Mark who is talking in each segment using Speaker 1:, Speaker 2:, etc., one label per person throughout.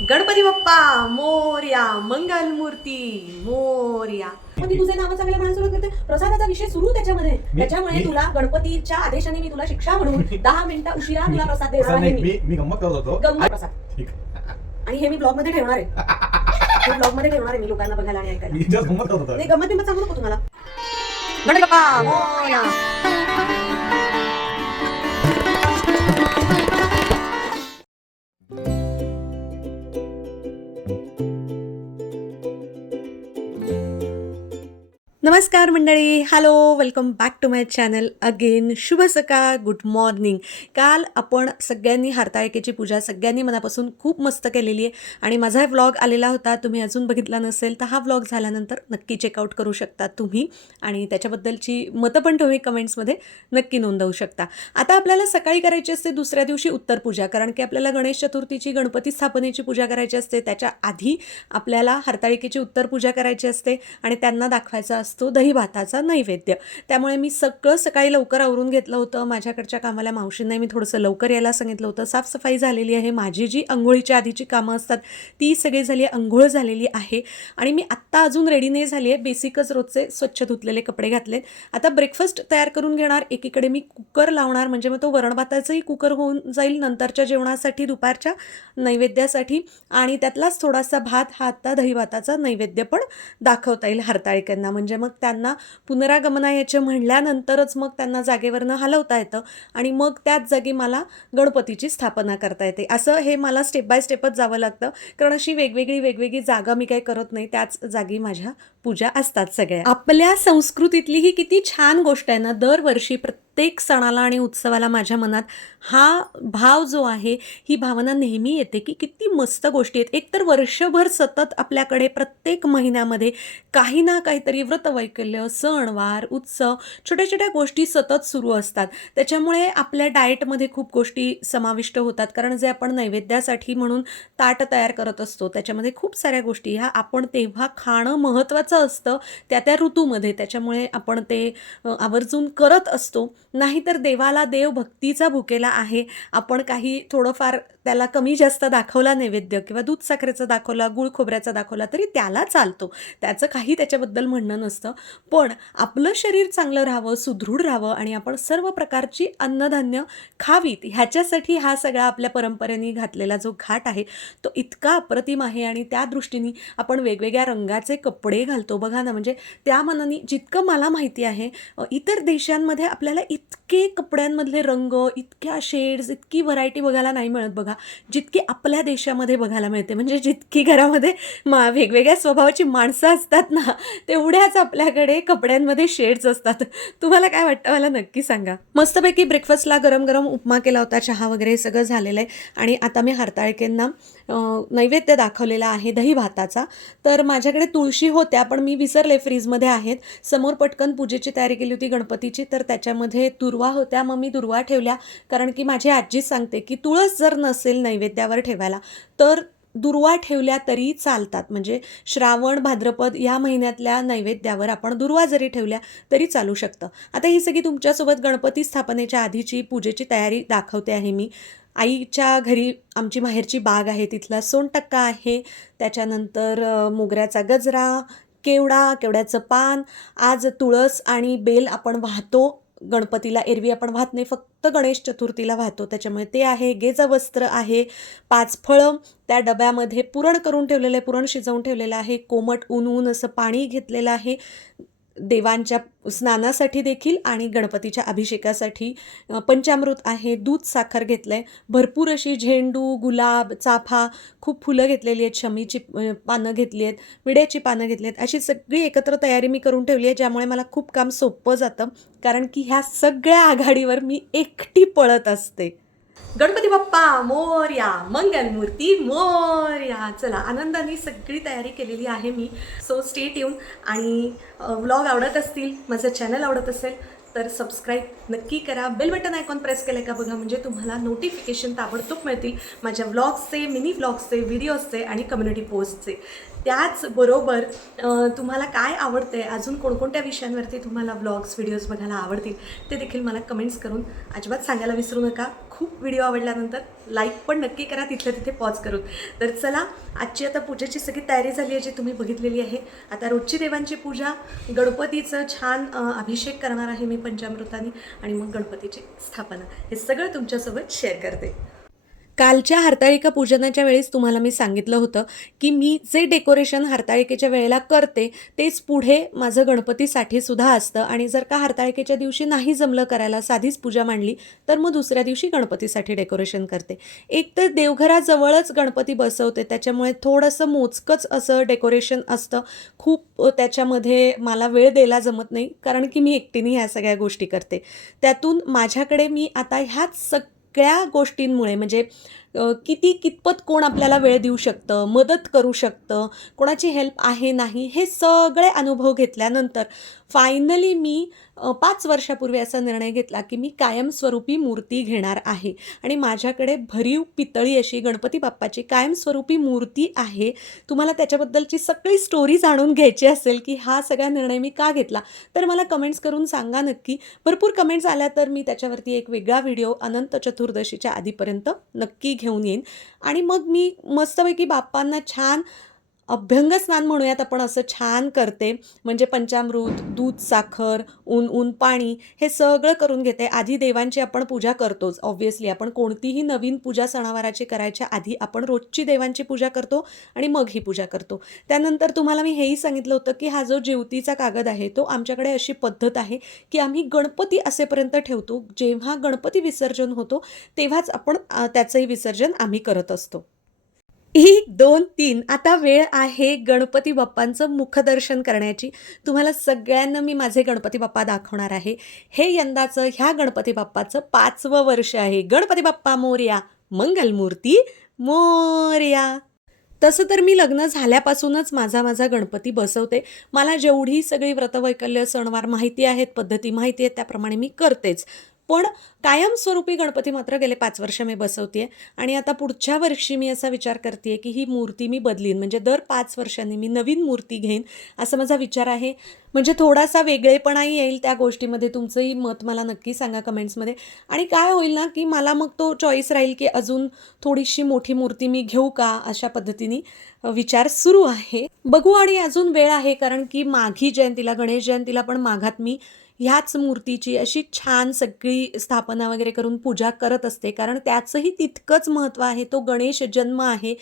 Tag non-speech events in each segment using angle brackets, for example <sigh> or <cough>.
Speaker 1: गणपती बाप्पा मोर्या मंगल मूर्ती मोर्या
Speaker 2: ती तुझे नाव चांगल्या म्हणायला सुरुवात करते. प्रसादाचा विषय सुरू त्याच्यामध्ये. त्याच्यामुळे
Speaker 3: मी-
Speaker 2: तुला गणपतीच्या आदेशाने मी तुला शिक्षा म्हणून दहा मिनिटं उशिरा तुला प्रसाद
Speaker 3: असं
Speaker 2: आहे मी.
Speaker 3: मी मी गंमत करत होतो.
Speaker 2: गंमत प्रसाद.
Speaker 3: ठीक.
Speaker 2: आणि हे मी ब्लॉगमध्ये ठेवणार आहे. ब्लॉगमध्ये ठेवणार आहे मी लोकांना बघायला आणि ऐकायला.
Speaker 3: मी just गंमत करत होतो.
Speaker 2: नाही गंमत बिंमत सांगू नको तुम्हाला.
Speaker 1: गणपती बाप्पा मोर्या. नमस्कार मंडळी. Hello welcome back to my channel again शुभ सकाळ. गुड मॉर्निंग काल आपण सगळ्यांनी हरताळकेची पूजा सगळ्यांनी मनापासून खूप मस्त केलेली आहे. आणि माझा व्लॉग आलेला होता. तुम्ही अजून बघितला नसेल तर हा व्लॉग झाल्यानंतर नक्की चेकआउट करू शकता तुम्ही. आणि त्याच्याबद्दलची मतं पण तुम्ही कमेंट्समध्ये नक्की नोंदवू शकता. आता आपल्याला सकाळी करायची असते दुसऱ्या दिवशी उत्तर पूजा. कारण की आपल्याला गणेश चतुर्थीची गणपती स्थापनेची पूजा करायची असते. त्याच्या आधी आपल्याला हरताळिकेची उत्तर पूजा करायची असते. आणि त्यांना दाखवायचा असतो दही भाताचा नैवेद्य. त्यामुळे मी सगळं सकाळी लवकर आवरून घेतलं होतं. माझ्याकडच्या कामाला मावशींनाही मी थोडंसं लवकर यायला सांगितलं होतं. साफसफाई झालेली आहे. माझी जी आंघोळीच्या आधीची कामं असतात ती सगळी झाली आहे. आंघोळ झालेली आहे. आणि मी आत्ता अजून रेडी नाही झाली आहे. बेसिकच रोजचे स्वच्छ धुतलेले कपडे घातलेत. आता ब्रेकफास्ट तयार करून घेणार. एकीकडे मी कुकर लावणार. म्हणजे मग तो वरणभाताचंही कुकर होऊन जाईल नंतरच्या जेवणासाठी दुपारच्या नैवेद्यासाठी. आणि त्यातलाच थोडासा भात हा आत्ता दही भाताचा नैवेद्य पण दाखवता येईल हरताळिकांना म्हणजे मग त्यांना पुनरागमनायाचे म्हणल्यानंतरच मग त्यांना जागेवरनं हलवता येतं आणि मग त्याच जागी मला गणपतीची स्थापना करता येते. असं हे मला स्टेप बाय स्टेपच जावं लागतं. कारण अशी वेगवेगळी वेगवेगळी जागा मी काही करत नाही. त्याच जागी माझ्या पूजा असतात सगळ्या. आपल्या संस्कृतीतली ही किती छान गोष्ट आहे ना. दरवर्षी प्रत्येक प्रत्येक सणाला आणि उत्सवाला माझ्या मनात हा भाव जो आहे ही भावना नेहमी येते की किती मस्त गोष्टी आहेत. एकतर वर्षभर सतत आपल्याकडे प्रत्येक महिन्यामध्ये काही ना काहीतरी व्रतवैकल्य सणवार उत्सव छोट्या छोट्या गोष्टी सतत सुरू असतात. त्याच्यामुळे आपल्या डाएटमध्ये खूप गोष्टी समाविष्ट होतात. कारण जे आपण नैवेद्यासाठी म्हणून ताट तयार करत असतो त्याच्यामध्ये खूप साऱ्या गोष्टी ह्या आपण तेव्हा खाणं महत्त्वाचं असतं त्या त्या ऋतूमध्ये. त्याच्यामुळे आपण ते आवर्जून करत असतो. नाहीतर देवाला देव भक्तीचा भुकेला आहे. आपण काही थोडंफार त्याला कमी जास्त दाखवला नैवेद्य किंवा दूध साखरेचा दाखवला गुळ खोबऱ्याचा दाखवला तरी त्याला चालतो. त्याचं काही त्याच्याबद्दल म्हणणं नसतं. पण आपलं शरीर चांगलं राहावं सुदृढ राहावं आणि आपण सर्व प्रकारची अन्नधान्य खावीत ह्याच्यासाठी हा सगळा आपल्या परंपरेने घातलेला जो घाट आहे तो इतका अप्रतिम आहे आणि त्या दृष्टीने आपण वेगवेगळ्या रंगाचे कपडे घालतो. बघा ना म्हणजे त्या मनाने जितकं मला माहिती आहे इतर देशांमध्ये आपल्याला इतके कपड्यांमधले रंग इतक्या शेड्स इतकी व्हरायटी बघायला नाही मिळत बघा. जितकी आपल्या देशामध्ये बघायला मिळते. म्हणजे जितकी घरामध्ये मा वेगवेगळ्या स्वभावाची माणसं असतात ना तेवढ्याच आपल्याकडे कपड्यांमध्ये शेड्स असतात. तुम्हाला काय वाटतं? मला नक्की सांगा. मस्तपैकी ब्रेकफास्टला गरम गरम उपमा केला होता चहा वगैरे हे सगळं झालेलं आहे. आणि आता मी हरताळकेंना नैवेद्य दाखवलेला आहे दही भाताचा तर माझ्याकडे तुळशी होत्या पण मी विसरले फ्रीजमध्ये आहेत. समोर पटकन पूजेची तयारी केली होती गणपतीची तर त्याच्यामध्ये दुर्वा होत्या. मग मी दुर्वा ठेवल्या कारण की माझी आजीच सांगते की तुळस जर नसेल नैवेद्यावर ठेवायला तर दुर्वा ठेवल्या तरी चालतात. म्हणजे श्रावण भाद्रपद या महिन्यातल्या नैवेद्यावर आपण दुर्वा जरी ठेवल्या तरी चालू शकतं. आता ही सगळी तुमच्यासोबत गणपती स्थापनेच्या आधीची पूजेची तयारी दाखवते आहे मी. आईच्या घरी आमची माहेरची बाग आहे तिथला सोनटक्का आहे. त्याच्यानंतर मोगऱ्याचा गजरा केवडा केवड्याचं पान आज तुळस आणि बेल आपण वाहतो. गणपतीला एरवी आपण वाहत नाही फक्त गणेश चतुर्थीला वाहतो. त्याच्यामुळे ते आहे गेजवस्त्र आहे पाच फळं. त्या डब्यामध्ये पुरण करून ठेवलेलं आहे पुरण शिजवून ठेवलेलं आहे. कोमट ऊन ऊन असं पाणी घेतलेलं आहे. देवांच्या स्नानासाठी देखील आणि गणपतीच्या अभिषेकासाठी पंचामृत आहे दूध साखर घेतलं आहे भरपूर अशी झेंडू गुलाब चाफा खूप फुलं घेतलेली आहेत शमीची पानं घेतली आहेत विड्याची पानं घेतली आहेत. अशी सगळी एकत्र तयारी मी करून ठेवली आहे ज्यामुळे मला खूप काम सोपं जातं. कारण की ह्या सगळ्या आघाडीवर मी एकटी पळत असते. गणपती बाप्पा मोर्या मंगलमूर्ती मोर्या. चला आनंदाने सगळी तयारी केलेली आहे मी. सो स्टेट येऊन आणि व्लॉग आवडत असतील माझं चॅनल आवडत असेल तर सबस्क्राईब नक्की करा. बेल बटन आयकॉन प्रेस केलं का बघा म्हणजे तुम्हाला नोटिफिकेशन ताबडतोब मिळतील माझ्या व्लॉग्सचे मिनी व्लॉग्सचे व्हिडिओजचे आणि कम्युनिटी पोस्टचे त्याचबरोबर तुम्हाला काय आवडते अजून कोणकोणत्या विषयांवरती तुम्हाला व्लॉग्स व्हिडिओज बघायला आवडतील ते देखील मला कमेंट्स करून अजिबात सांगायला विसरू नका. खूप व्हिडिओ आवडल्यानंतर लाईक पण नक्की करा तिथल्या तिथे पॉज करून. तर चला आजची आता पूजेची सगळी तयारी झाली आहे जी तुम्ही बघितलेली आहे. आता रोजची देवांची पूजा गणपतीचं छान अभिषेक करणार आहे मी पंचामृताने आणि मग गणपतीची स्थापना. हे सगळं तुमच्यासोबत शेअर करते. कालच्या हरताळिका पूजनाच्या वेळेस तुम्हाला मी सांगितलं होतं की मी जे डेकोरेशन हरताळिकेच्या वेळेला करते तेच पुढे माझं गणपतीसाठी सुद्धा असतं. आणि जर का हरताळिकेच्या दिवशी नाही जमलं करायला साधीच पूजा मांडली तर मग दुसऱ्या दिवशी गणपतीसाठी डेकोरेशन करते. एक तर देवघराजवळच गणपती बसवते त्याच्यामुळे थोडंसं मोजकंच असं डेकोरेशन असतं. खूप त्याच्यामध्ये मला वेळ द्यायला जमत नाही कारण की मी एकटीने ह्या सगळ्या गोष्टी करते. त्यातून माझ्याकडे मी आता ह्याच सग सगळ्या गोष्टींमुळे म्हणजे किती कितपत कोण आपल्याला वेळ देऊ शकतं मदत करू शकतं कोणाची हेल्प आहे नाही हे सगळे अनुभव घेतल्यानंतर फायनली मी पाच वर्षापूर्वी असा निर्णय घेतला की मी कायमस्वरूपी मूर्ती घेणार आहे. आणि माझ्याकडे भरीव पितळी अशी गणपती बाप्पाची कायमस्वरूपी मूर्ती आहे. तुम्हाला त्याच्याबद्दलची सगळी स्टोरी जाणून घ्यायची असेल की हा सगळा निर्णय मी का घेतला? तर मला कमेंट्स करून सांगा नक्की. भरपूर कमेंट्स आल्या तर मी त्याच्यावरती एक वेगळा व्हिडिओ अनंत चतुर्दशीच्या आधीपर्यंत नक्की घे घेऊन येईन. आणि मग मी मस्तपैकी बाप्पांना छान अभ्यंग स्नान म्हणूयात आपण असं छान करते. म्हणजे पंचामृत दूध साखर ऊन ऊन पाणी हे सगळं करून घेते. आधी देवांची आपण पूजा करतोच ऑब्व्हियसली आपण कोणतीही नवीन पूजा सणावाराची करायच्या आधी आपण रोजची देवांची पूजा करतो आणि मग ही पूजा करतो. त्यानंतर तुम्हाला मी हेही सांगितलं होतं की हा जो जेवतीचा कागद आहे तो आमच्याकडे अशी पद्धत आहे की आम्ही गणपती असेपर्यंत ठेवतो. जेव्हा गणपती विसर्जन होतो तेव्हाच आपण त्याचंही विसर्जन आम्ही करत असतो. एक दोन तीन. आता वेळ आहे गणपती बाप्पांचं मुखदर्शन करण्याची. तुम्हाला सगळ्यांना मी माझे गणपती बाप्पा दाखवणार आहे. हे यंदाचं ह्या गणपती बाप्पाचं पाचवं वर्ष आहे. गणपती बाप्पा मोर्या मंगलमूर्ती मोर्या. तसं तर मी लग्न झाल्यापासूनच माझा माझा गणपती बसवते. मला जेवढी सगळी व्रतवैकल्य सणवार माहिती आहेत पद्धती माहिती आहेत त्याप्रमाणे मी करतेच. पण कायमस्वरूपी गणपती मात्र गेले पाच वर्ष मी बसवते आणि आता पुढच्या वर्षी मी असा विचार करते की ही मूर्ती मी बदलीन. म्हणजे दर पाच वर्षांनी मी नवीन मूर्ती घेईन असा माझा विचार आहे. म्हणजे थोडासा वेगळेपणाही येईल त्या गोष्टीमध्ये. तुमचंही मत मला नक्की सांगा कमेंट्समध्ये. आणि काय होईल ना की मला मग तो चॉईस राहील की अजून थोडीशी मोठी मूर्ती मी घेऊ का अशा पद्धतीने विचार सुरू आहे. बघू आणि अजून वेळ आहे कारण की माघी जयंतीला गणेश जयंतीला पण माघात मी ह्याच मूर्तीची अशी छान सगळी स्थापना वगैरे करून पूजा करत असते. कारण त्याचंही तितकंच महत्त्व आहे. तो गणेश जन्म आहे.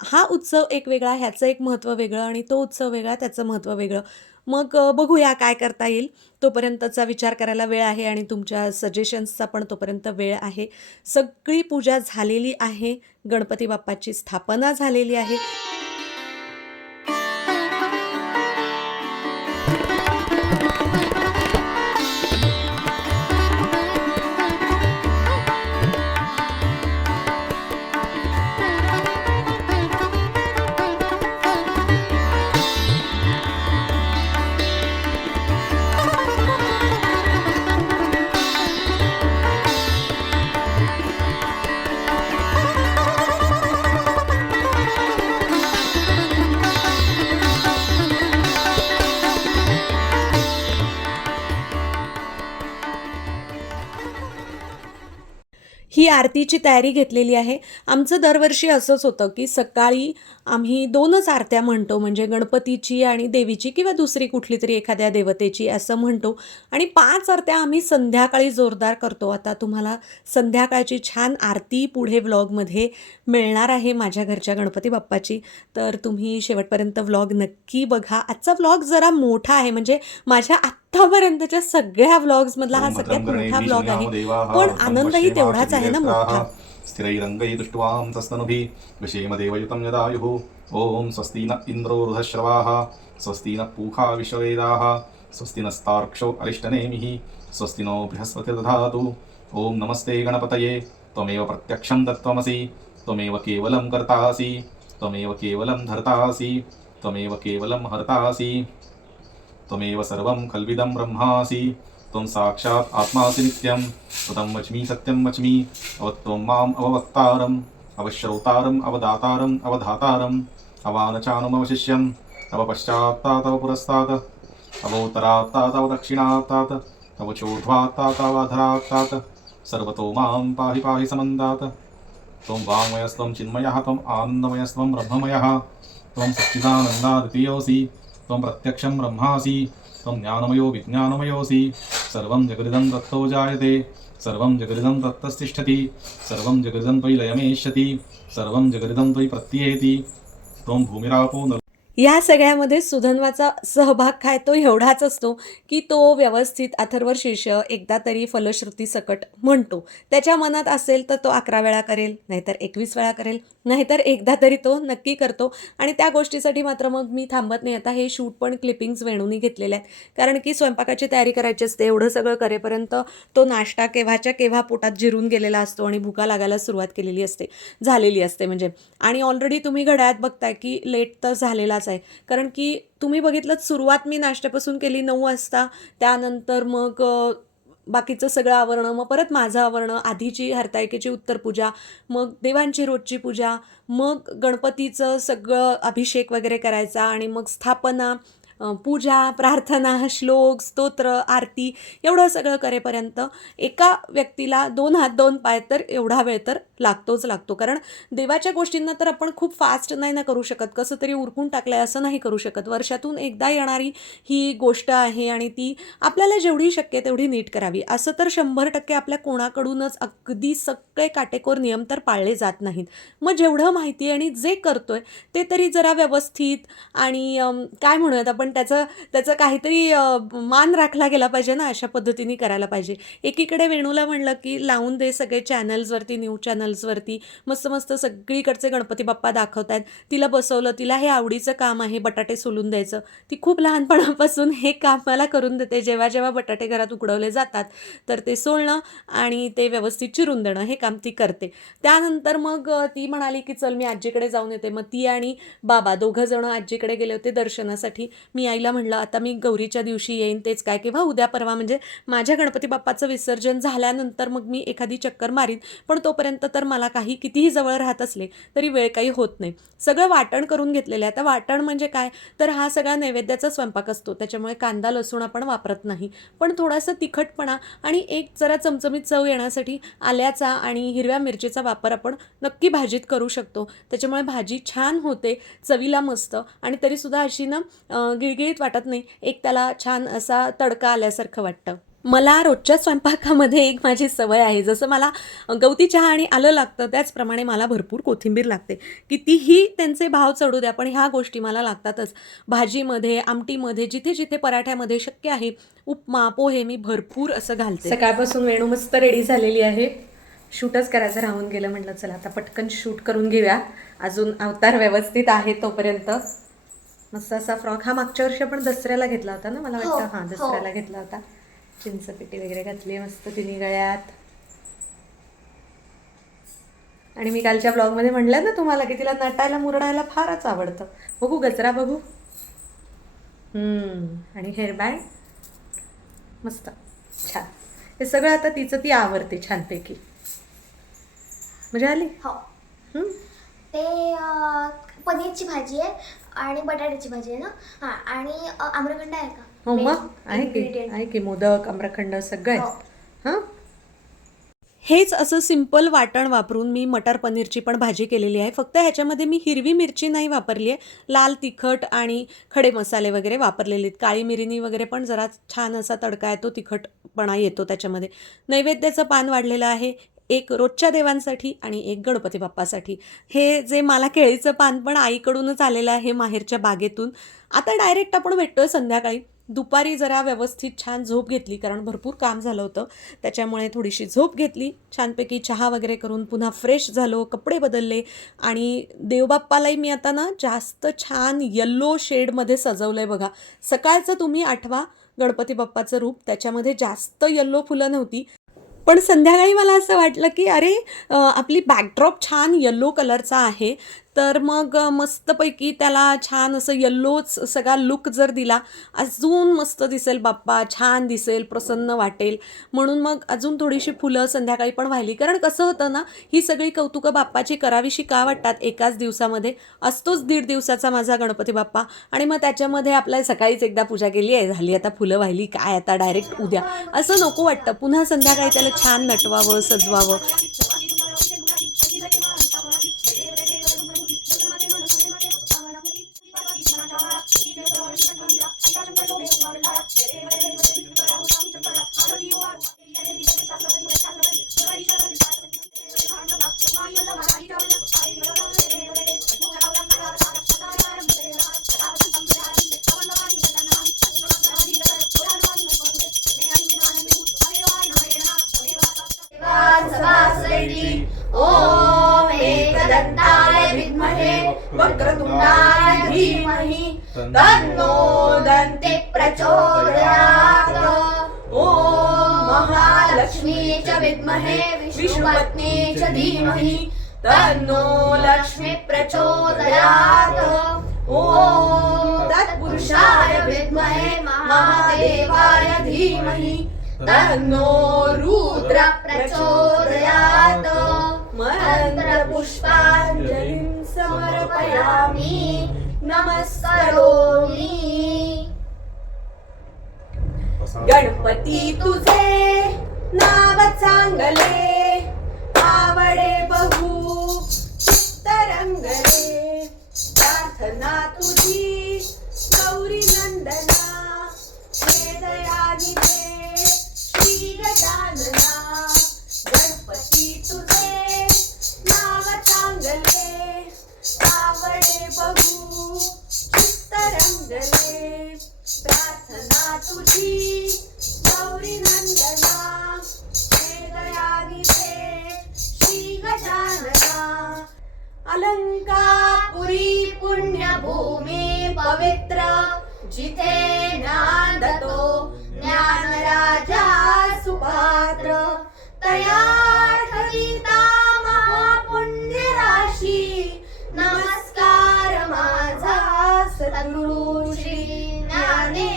Speaker 1: हा उत्सव एक वेगळा ह्याचं एक महत्त्व वेगळं आणि तो उत्सव वेगळा त्याचं महत्त्व वेगळं. मग बघूया काय करता येईल. तोपर्यंतचा विचार करायला वेळ आहे आणि तुमच्या सजेशन्सचा पण तोपर्यंत वेळ आहे. सगळी पूजा झालेली आहे. गणपती बाप्पाची स्थापना झालेली आहे. आरतीची तयारी घेतलेली आहे. आमचं दरवर्षी असंच होतं की सकाळी आम्ही दोनच आरत्या म्हणतो म्हणजे गणपतीची आणि देवीची किंवा दुसरी कुठली तरी एखाद्या देवतेची असं म्हणतो. आणि पाच आरत्या आम्ही संध्याकाळी जोरदार करतो. आता तुम्हाला संध्याकाळची छान आरती पुढे व्लॉगमध्ये मिळणार आहे माझ्या घरच्या गणपती बाप्पाची. तर तुम्ही शेवटपर्यंत व्लॉग नक्की बघा. आजचा व्लॉग जरा मोठा आहे म्हणजे माझ्या आत्तापर्यंतच्या सगळ्या व्लॉग्समधला हा सगळ्यात मोठा व्लॉग आहे. पण आनंदही तेवढाच आहे ना स्थिरैरङ्गै
Speaker 3: दृष्ट्वा तस्तनुभिः विषेमदेवयुतं यदायुः। ॐ स्वस्ति न इन्द्रो वृधश्रवाः स्वस्ति नः पूखा विश्ववेदाः। स्वस्ति नस्तार्क्ष्यो अरिष्टनेमिः। स्वस्ति नो बृहस्पतिर्दधातु ॐ नमस्ते गणपतये। त्वमेव प्रत्यक्षं दत्त्वमसि। त्वमेव केवलं कर्तासि। त्वमेव केवलं धर्तासि। त्वमेव केवलं हर्तासि। त्वमेव सर्वं खल्विदं ब्रह्मासि। त्वं साक्षात् आत्मासि नित्यं त्वं वच्मि सत्यं वच्मि अवत्वं माम् अववक्तारम् अवश्रौतारम् अवदातारम् अवधातारम् अवानचानुमवशिष्यम् अवपश्चात्तात् तव अवोत्तरात्तात् तव अवचोध्वात्तात् अवधरात्तात् सर्वतो मां पाहि पाहि समन्दात्। त्वं वाङ्मयस्त्वं चिन्मयः त्वम् आनन्दमयस्त्वं ब्रह्ममयः त्वं सच्चिदानन्दाद्वितीयोऽसि त्वं प्रत्यक्षं ब्रह्मासि त्वं ज्ञानमयो विज्ञानमयोऽसि। सर्वं जगदिदं तत्तो जायते। सर्वं जगदिदं तत्तस्तिष्ठति सर्वं जगदिदं त्वयि लयमेष्यति। सर्वं जगदिदं त्वयि प्रत्ययेति। त्वं भूमिरापो न
Speaker 1: या सगळ्यामध्ये सुधन्वाचा सहभाग काय तो एवढाच असतो की तो व्यवस्थित अथर्व शीर्ष एकदा तरी फलश्रुती सकट म्हणतो. त्याच्या मनात असेल तर तो अकरा वेळा करेल नाहीतर एकवीस वेळा करेल नाहीतर एकदा तरी तो नक्की करतो. आणि त्या गोष्टीसाठी मात्र मग मी थांबत नाही. आता हे शूट पण क्लिपिंग्स वेणूनी घेतलेले आहेत. कारण की स्वयंपाकाची तयारी करायची असते एवढं सगळं करेपर्यंत तो नाश्ता केव्हाच्या केव्हा पोटात जिरून गेलेला असतो आणि भुका लागायला सुरुवात केलेली असते झालेली असते म्हणजे. आणि ऑलरेडी तुम्ही घड्याळात बघताय की लेट तर झालेला वेगळाच आहे. कारण की तुम्ही बघितलं सुरुवात मी नाश्त्यापासून केली नऊ वाजता. त्यानंतर मग बाकीचं सगळं आवरणं मग परत माझं आवरणं आधीची हरतायकेची उत्तरपूजा मग देवांची रोजची पूजा मग गणपतीचं सगळं अभिषेक वगैरे करायचा आणि मग स्थापना पूजा प्रार्थना श्लोक स्तोत्र आरती एवढं सगळं करेपर्यंत एका व्यक्तीला दोन हात दोन पाय तर एवढा वेळ तर लागतोच लागतो. कारण देवाच्या गोष्टींना तर आपण खूप फास्ट नाही ना करू शकत. कसं तरी उरकून टाकलं आहे असं नाही करू शकत. वर्षातून एकदा येणारी ही गोष्ट आहे आणि ती आपल्याला जेवढी शक्य तेवढी नीट करावी. असं तर शंभर टक्के आपल्या कोणाकडूनच अगदी सगळे काटेकोर नियम तर पाळले जात नाहीत. मग जेवढं माहिती आहे आणि जे करतो आहे ते तरी जरा व्यवस्थित आणि काय म्हणूयात आपण त्याचं त्याचं काहीतरी मान राखला गेला पाहिजे ना अशा पद्धतीने करायला पाहिजे. एकीकडे वेणूला म्हणलं की लावून दे सगळे चॅनल्सवरती न्यूज चॅनल चॅनल्सवरती मस्त मस्त सगळीकडचे गणपती बाप्पा दाखवत आहेत तिला बसवलं तिला हे आवडीचं काम आहे बटाटे सोलून द्यायचं. ती खूप लहानपणापासून हे काम मला करून देते. जेव्हा जेव्हा बटाटे घरात उकडवले जातात तर ते सोलणं आणि ते व्यवस्थित चिरून देणं हे काम ती करते. त्यानंतर मग ती म्हणाली की चल मी आजीकडे जाऊन येते. मग ती आणि बाबा दोघं जण आजीकडे गेले होते दर्शनासाठी. मी आईला म्हणलं आता मी गौरीच्या दिवशी येईन तेच काय? किंवा उद्या परवा म्हणजे माझ्या गणपती बाप्पाचं विसर्जन झाल्यानंतर मग मी एखादी चक्कर मारीन. पण तोपर्यंत तर मला काही कितीही जवळ राहत असले तरी वेळ काही होत नाही. सगळं वाटण करून घेतलेलं आहे. आता वाटण म्हणजे काय? तर हा सगळा नैवेद्याचा स्वयंपाक असतो. त्याच्यामुळे कांदा लसूण आपण वापरत नाही. पण थोडासा तिखटपणा आणि एक जरा चमचमीत चव येण्यासाठी आल्याचा आणि हिरव्या मिरचीचा वापर आपण नक्की भाजीत करू शकतो. त्याच्यामुळे भाजी छान होते चवीला मस्त आणि तरीसुद्धा अशी ना गिळगिळीत वाटत नाही. एक त्याला छान असा तडका आल्यासारखं वाटतं. मला रोजच्या स्वयंपाकामध्ये एक माझी सवय आहे. जसं मला गवती चहा आणि आलं लागतं त्याचप्रमाणे मला भरपूर कोथिंबीर लागते. कितीही त्यांचे भाव चढू द्या पण ह्या गोष्टी मला लागतातच. भाजीमध्ये आमटीमध्ये जिथे जिथे पराठ्यामध्ये शक्य आहे उपमा पोहे मी भरपूर असं घालते. सकाळपासून वेणू मस्त रेडी झालेली आहे. शूटच करायचं राहून गेलं म्हटलं चला आता पटकन शूट करून घेऊया. अजून अवतार व्यवस्थित आहे तोपर्यंत. मस्त असा फ्रॉक हा मागच्या वर्षी आपण दसऱ्याला घेतला होता ना? मला
Speaker 4: हो,
Speaker 1: वाटतं हां
Speaker 4: हो.
Speaker 1: दसऱ्याला घेतला होता. चिंचपेटी वगैरे घातली मस्त तिन्ही गळ्यात. आणि मी कालच्या ब्लॉगमध्ये म्हणलं ना तुम्हाला की तिला नटायला मुरडायला फारच आवडतं. बघू गजरा बघू. आणि हेअरबँड मस्त. छान. हे सगळं आता तिचं ती आवडते छानपैकी. मजा आली?
Speaker 4: हो. ते पनीरची भाजी आहे आणि बटाट्याची भाजी आहे ना? हां आणि आम्रखंड आहे का?
Speaker 1: हो मग आहे की. आहे की मोदक आम्रखंड सगळं?
Speaker 4: हो.
Speaker 1: आहे हां? हेच असं सिंपल वाटण वापरून मी मटर पनीरची पण भाजी केलेली आहे. फक्त ह्याच्यामध्ये मी हिरवी मिरची नाही वापरली आहे लाल तिखट आणि खडे मसाले वगैरे वापरलेले आहेत काळी मिरीनी वगैरे पण जरा छान असा तडका येतो तिखटपणा येतो त्याच्यामध्ये. नैवेद्याचं पान वाढलेलं आहे. एक रोजच्या देवांसाठी आणि एक गणपती बाप्पासाठी. हे जे मला केळीचं पान पण आईकडूनच आलेलं आहे माहेरच्या बागेतून. आता डायरेक्ट आपण भेटतोय संध्याकाळी. दुपारी जरा व्यवस्थित छान झोप घेतली कारण भरपूर काम झालं होतं. त्याच्यामुळे थोडीशी झोप घेतली. छानपैकी चहा वगैरे करून पुन्हा फ्रेश झालो कपडे बदलले आणि देवबाप्पालाही मी आता ना जास्त छान यल्लो शेडमध्ये सजवलं आहे बघा. सकाळचं तुम्ही आठवा गणपती बाप्पाचं रूप त्याच्यामध्ये जास्त यल्लो फुलं नव्हती. पण संध्याकाळी मला असं वाटलं की अरे आपली बॅकड्रॉप छान यल्लो कलरचा आहे. तर मग मस्तपैकी त्याला छान असं यल्लोच सगळा लुक जर दिला अजून मस्त दिसेल बाप्पा छान दिसेल प्रसन्न वाटेल. म्हणून मग अजून थोडीशी फुलं संध्याकाळी पण वाहिली कारण कसं होतं ना ही सगळी कौतुकं बाप्पाची करावीशी का वाटतात एकाच दिवसामध्ये? असतोच दीड दिवसाचा माझा गणपती बाप्पा. आणि मग त्याच्यामध्ये आपल्या सकाळीच एकदा पूजा केली आहे. झाली आता फुलं वाहिली काय आता डायरेक्ट उद्या. असं नको वाटतं. पुन्हा संध्याकाळी त्याला छान नटवावं सजवावं.
Speaker 4: विष्णुपत्नी च धीमहि तन्नो लक्ष्मी प्रचोदयात्। ॐ तत्पुरुषाय विद्महे महादेवाय धीमहि तन्नो रुद्र प्रचोदयात्। मन्त्रपुष्पाञ्जलिं समर्पयामि। नमस्करोमि। गणपती तुझे। नाव चांगले आवडे बहु तरंगले प्रार्थना तुझी गौरी नंदना हे सद्गुरु श्री ज्ञानेश्वरासी।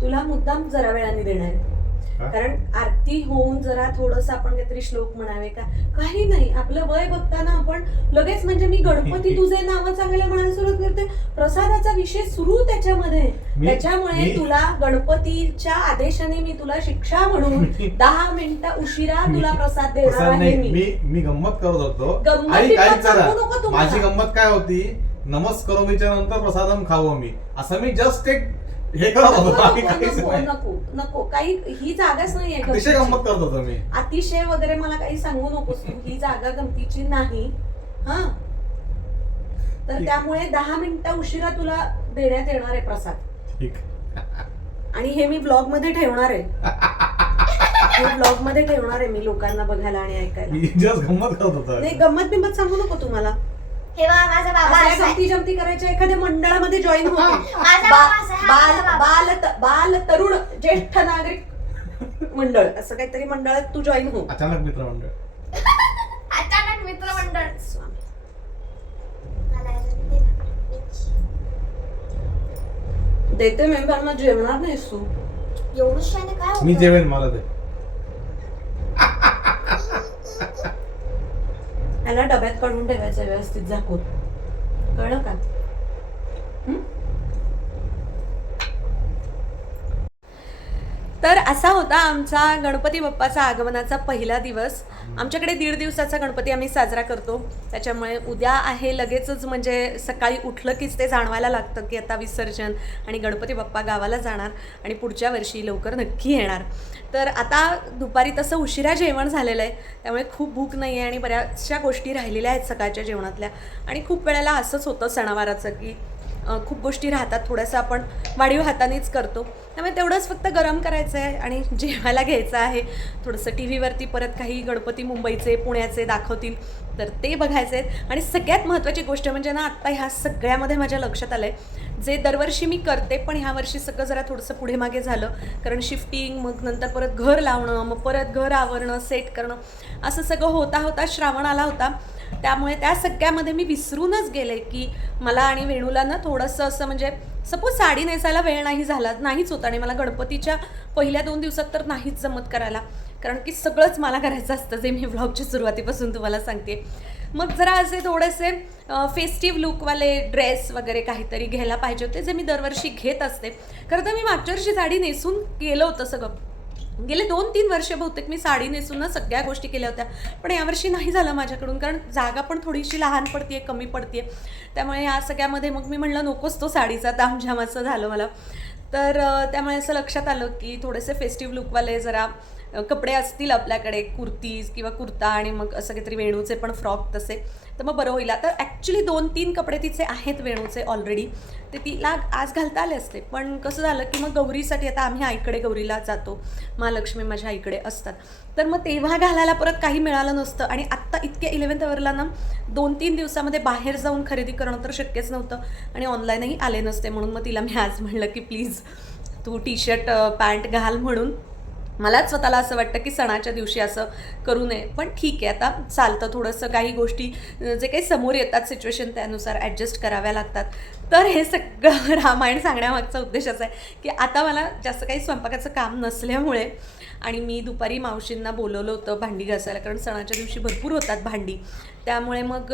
Speaker 1: तुला मुद्दाम जरा वेळाने देणार आहे. कारण आरती होऊन जरा थोडस आपण काहीतरी श्लोक म्हणावे का? काही नाही. आपलं वय बघताना आपण लगेच म्हणजे मी गणपती <laughs> तुझे नाव चांगले म्हणायला सुरुवात करते. प्रसादाचा विषय सुरू त्याच्यामध्ये. त्याच्यामुळे तुला गणपतीच्या आदेशाने मी तुला शिक्षा म्हणून <laughs> दहा मिनिटं उशिरा तुला प्रसाद देणार आहे मी.
Speaker 3: मी गंमत करत होतो.
Speaker 1: गंमत.
Speaker 3: माझी गंमत काय होती? नमस्करोमीच्या नंतर प्रसादम खावं मी. असं मी जस्ट एक हे
Speaker 1: नको
Speaker 3: होतो बाकी
Speaker 1: नको
Speaker 3: काहीच
Speaker 1: नको
Speaker 3: नाही.
Speaker 1: नको नको. काही ही जागाच नाहीये
Speaker 3: अतिशय
Speaker 1: गमतीची.
Speaker 3: गंमत करत होतो मी
Speaker 1: अतिशय वगैरे मला काही सांगू नकोस तू. ही जागा गमतीची नाही. हा? तर. त्यामुळे दहा मिनिटं उशिरा तुला देण्यात येणार आहे प्रसाद.
Speaker 3: ठीक.
Speaker 1: आणि हे मी ब्लॉगमध्ये ठेवणार आहे. हे ब्लॉगमध्ये ठेवणार आहे मी लोकांना बघायला आणि ऐकायला.
Speaker 3: मी गंमत करत होतो
Speaker 1: नाही गंमत बिंमत सांगू नको तुम्हाला.
Speaker 4: हे बघा माझा बाबा
Speaker 1: अशा
Speaker 4: असा आहे.
Speaker 1: गमती जमती करायच्या एखाद्या मंडळामध्ये जॉईन हो <laughs>
Speaker 4: माझा
Speaker 1: बा-
Speaker 4: बाबा असा आहे,
Speaker 1: बाल
Speaker 4: माझा बाबा.
Speaker 1: बाल त- बाल तरुण ज्येष्ठ नागरिक मंडळ असं काहीतरी मंडळात तू जॉईन हो.
Speaker 3: अचानक मित्रमंडळ
Speaker 4: अचानक मित्रमंडळ
Speaker 1: देते मेंबरना जेवणार नाहीस तू.
Speaker 4: एवढं शाने काय होतं?
Speaker 3: मी जेवेन मला ते
Speaker 1: ह्याला डब्यात काढून ठेवायचं व्यवस्थित झाकून. कळलं का? तर असा होता आमचा गणपती बाप्पाचा आगमनाचा पहिला दिवस. आमच्याकडे दीड दिवसाचा गणपती आम्ही साजरा करतो. त्याच्यामुळे उद्या आहे लगेचच म्हणजे सकाळी उठलं कीच ते जाणवायला लागतं की आता विसर्जन आणि गणपती बाप्पा गावाला जाणार आणि पुढच्या वर्षी लवकर नक्की येणार. तर आता दुपारी तसं उशिरा जेवण झालेलं आहे. त्यामुळे खूप भूक नाही आहे आणि बऱ्याचशा गोष्टी राहिलेल्या आहेत सकाळच्या जेवणातल्या. आणि खूप वेळेला असंच होतं सणावाराचं की खूप गोष्टी राहतात थोडंसं आपण वाढीव हातानेच करतो. त्यामुळे तेवढंच फक्त गरम करायचं आहे आणि <laughs> जेवायला घ्यायचं आहे. थोडंसं टी व्हीवरती परत काही गणपती मुंबईचे पुण्याचे दाखवतील तर ते बघायचे आहेत आणि सगळ्यात महत्त्वाची गोष्ट म्हणजे ना आत्ता ह्या सगळ्यामध्ये माझ्या लक्षात आलं आहे जे दरवर्षी मी करते पण ह्या वर्षी सगळं जरा थोडंसं पुढे मागे झालं. कारण शिफ्टिंग मग नंतर परत घर लावणं मग परत घर आवरणं सेट करणं असं सगळं होता होता श्रावण आला होता. त्यामुळे त्या सगळ्यामध्ये मी विसरूनच गेले की मला आणि वेणूला ना थोडंसं असं म्हणजे सपोज साडी नेसायला वेळ नाही झाला नाहीच होता आणि मला गणपतीच्या पहिल्या दोन दिवसात तर नाहीच जमत करायला. कारण की सगळंच मला करायचं असतं जे मी व्लॉगच्या सुरुवातीपासून तुम्हाला सांगते. मग जरा असे थोडेसे फेस्टिव्ह लुकवाले ड्रेस वगैरे काहीतरी घ्यायला पाहिजे होते जे मी दरवर्षी घेत असते. खरं तर मी मागच्या वर्षी साडी नेसून गेलं होतं सगळं. गेले दोन तीन वर्षे बहुतेक मी साडी नेसून सगळ्या गोष्टी केल्या होत्या. पण यावर्षी नाही झालं माझ्याकडून कारण जागा पण थोडीशी लहान पडते कमी पडते त्यामुळे या सगळ्यामध्ये मग मी म्हणलं नकोच तो साडीचा तामझाम असं झालं मला. तर त्यामुळे असं लक्षात आलं की थोडेसे फेस्टिव्ह लुकवाले जरा कपडे असतील आपल्याकडे कुर्तीज किंवा कुर्ता आणि मग असं काहीतरी वेणूचे पण फ्रॉक तसे. तर मग बरं होईल. तर ॲक्च्युली दोन तीन कपडे तिचे आहेत वेणूचे ऑलरेडी ते तिला आज घालता आले असते. पण कसं झालं की मग गौरीसाठी आता आम्ही आईकडे गौरीला जातो. महालक्ष्मी माझ्या आईकडे असतात. तर मग तेव्हा घालायला परत काही मिळालं नसतं. आणि आत्ता इतक्या इलेवन्थ अवरला ना दोन तीन दिवसामध्ये बाहेर जाऊन खरेदी करणं तर शक्यच नव्हतं. आणि ऑनलाईनही आले नसते. म्हणून मग तिला मी आज म्हणलं की प्लीज तू टी शर्ट पॅन्ट घाल म्हणून. मलाच स्वतःला असं वाटतं की सणाच्या दिवशी असं करू नये. पण ठीक आहे आता चालतं थोडंसं काही गोष्टी जे काही समोर येतात सिच्युएशन त्यानुसार ॲडजस्ट कराव्या लागतात. तर हे सगळं <laughs> रामायण सांगण्यामागचा उद्देश असा आहे की आता मला जास्त काही स्वयंपाकाचं काम नसल्यामुळे आणि मी दुपारी मावशींना बोलवलं होतं भांडी घासायला कारण सणाच्या दिवशी भरपूर होतात भांडी. त्यामुळे मग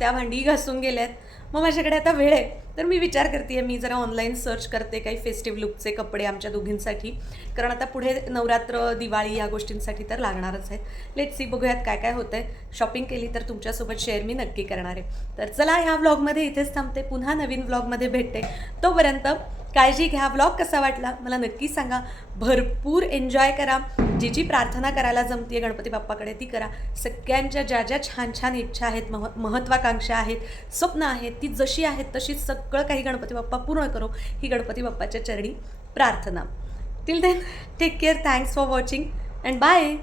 Speaker 1: त्या भांडी घासून गेल्यात. मग माझ्याकडे आता वेळ आहे. तर मी विचार करते मी जरा ऑनलाईन सर्च करते काही फेस्टिव्ह लुकचे कपडे आमच्या दोघींसाठी. कारण आता पुढे नवरात्र दिवाळी या गोष्टींसाठी तर लागणारच आहेत. लेट सी बघूयात काय काय होतं आहे शॉपिंग केली तर तुमच्यासोबत शेअर मी नक्की करणार आहे. तर चला ह्या व्लॉगमध्ये इथेच थांबते. पुन्हा नवीन व्लॉगमध्ये भेटते. तोपर्यंत काळजी घ्या व्लॉग कसा वाटला मला नक्की सांगा. भरपूर एन्जॉय करा. जी जी प्रार्थना करायला जमते गणपती बाप्पाकडे ती करा. सगळ्यांच्या ज्या ज्या छान छान इच्छा आहेत मह महत्त्वाकांक्षा आहेत स्वप्न आहेत ती जशी आहेत तशी सगळं काही गणपती बाप्पा पूर्ण करो ही गणपती बाप्पाच्या चरणी प्रार्थना. Till then take care thanks for watching and bye